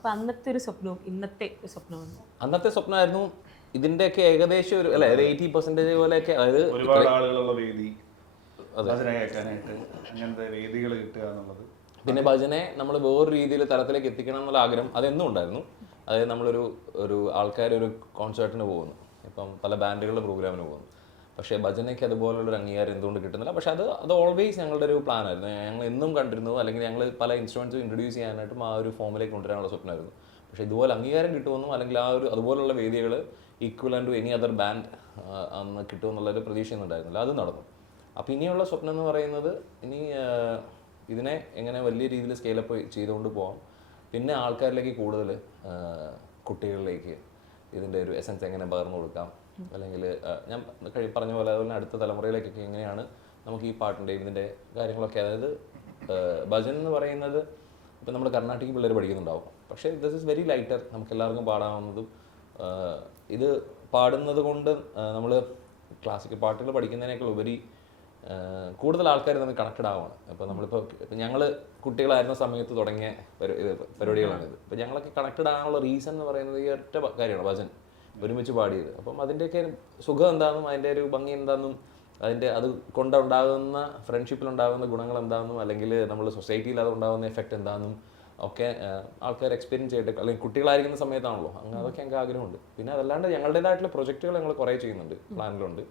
അപ്പൊ അന്നത്തെ ഒരു സ്വപ്നവും ഇന്നത്തെ ഒരു സ്വപ്നവും അന്നത്തെ സ്വപ്നമായിരുന്നു ഇതിന്റെയൊക്കെ ഏകദേശം ഒരു അല്ലെ 80% പോലെയൊക്കെ, അതായത് ഒരുപാട് ആളുകളുള്ള വേദി ഭജന കേൾക്കാനായിട്ട് അങ്ങനത്തെ വേദികൾ കിട്ടുക എന്നുള്ളത്. പിന്നെ ഭജനെ നമ്മൾ വേറൊരു രീതിയിൽ തലത്തിലേക്ക് എത്തിക്കണം എന്നുള്ള ആഗ്രഹം അതെന്നും ഉണ്ടായിരുന്നു. അതായത് നമ്മളൊരു ആൾക്കാർ ഒരു കോൺസേർട്ടിന് പോകുന്നു, ഇപ്പം പല ബാൻഡുകളുടെ പ്രോഗ്രാമിന് പോകുന്നു, പക്ഷേ ഭജനയ്ക്ക് അതുപോലുള്ളൊരു അംഗീകാരം എന്തുകൊണ്ട് കിട്ടുന്നില്ല. പക്ഷേ അത് ഓൾവേസ് ഞങ്ങളുടെ ഒരു പ്ലാൻ ആയിരുന്നു. ഞങ്ങൾ എന്നും കണ്ടിരുന്നു, അല്ലെങ്കിൽ ഞങ്ങൾ പല ഇൻസ്ട്രുമെൻറ്റ്സും ഇൻട്രൊഡ്യൂസ് ചെയ്യാനായിട്ടും ആ ഒരു ഫോമിലേക്ക് കൊണ്ടുവരാനുള്ള സ്വപ്നമായിരുന്നു. പക്ഷേ ഇതുപോലെ അംഗീകാരം കിട്ടുമെന്നും അല്ലെങ്കിൽ അതുപോലുള്ള വേദികൾ equal to any other band അന്ന് കിട്ടുമെന്നുള്ളൊരു പ്രതീക്ഷയൊന്നും ഉണ്ടായിരുന്നില്ല. അത് നടന്നു. അപ്പോൾ ഇനിയുള്ള സ്വപ്നം എന്ന് പറയുന്നത് ഇനി ഇതിനെ എങ്ങനെ വലിയ രീതിയിൽ സ്കെയിലപ്പ് ചെയ്തുകൊണ്ട് പോകാം, പിന്നെ ആൾക്കാരിലേക്ക് കൂടുതൽ കുട്ടികളിലേക്ക് ഇതിൻ്റെ ഒരു എസൻസ് എങ്ങനെ പകർന്നു കൊടുക്കാം, അല്ലെങ്കിൽ ഞാൻ പറഞ്ഞ പോലെ അതുപോലെ അടുത്ത തലമുറയിലേക്കൊക്കെ എങ്ങനെയാണ് നമുക്ക് ഈ പാട്ടിൻ്റെയും ഇതിൻ്റെ കാര്യങ്ങളൊക്കെ, അതായത് ഭജൻ എന്ന് പറയുന്നത് ഇപ്പം നമ്മൾ കർണാട്ടിക് പിള്ളേർ പഠിക്കുന്നുണ്ടാവും, പക്ഷേ ദിസ് ഇസ് വെരി ലൈറ്റർ, നമുക്ക് എല്ലാവർക്കും പാടാവുന്നതും. ഇത് പാടുന്നത് കൊണ്ട് നമ്മൾ ക്ലാസിക്കൽ പാട്ടുകൾ പഠിക്കുന്നതിനേക്കാൾ ഉപരി കൂടുതൽ ആൾക്കാർ തമ്മിൽ കണക്റ്റഡ് ആവുകയാണ്. ഇപ്പോൾ നമ്മളിപ്പോൾ ഞങ്ങൾ കുട്ടികളായിരുന്ന സമയത്ത് തുടങ്ങിയ പരിപാടികളാണിത്. ഇപ്പോൾ ഞങ്ങളൊക്കെ കണക്റ്റഡ് ആകാനുള്ള റീസൺ എന്ന് പറയുന്നത് ഈ ഒറ്റ കാര്യമാണ്, ഭജൻ ഒരുമിച്ച് പാടിയത്. അപ്പം അതിൻ്റെയൊക്കെ സുഖം എന്താണെന്നും അതിൻ്റെ ഒരു ഭംഗി എന്താണെന്നും അത് കൊണ്ടുണ്ടാകുന്ന ഫ്രണ്ട്ഷിപ്പിലുണ്ടാകുന്ന ഗുണങ്ങൾ എന്താണെന്നും അല്ലെങ്കിൽ നമ്മൾ സൊസൈറ്റിയിൽ അതുണ്ടാകുന്ന എഫക്റ്റ് എന്താണെന്നും ഒക്കെ ആൾക്കാർ എക്സ്പീരിയൻസ് ചെയ്തിട്ട്, അല്ലെങ്കിൽ കുട്ടികളായിരിക്കുന്ന സമയത്താണല്ലോ, അങ്ങനെ അതൊക്കെ ഞങ്ങൾക്ക് ആഗ്രഹമുണ്ട്. പിന്നെ അതല്ലാണ്ട് ഞങ്ങളുടേതായിട്ടുള്ള പ്രൊജക്റ്റുകൾ ഞങ്ങൾ കുറേ ചെയ്യുന്നുണ്ട്, പ്ലാനിലുണ്ട്.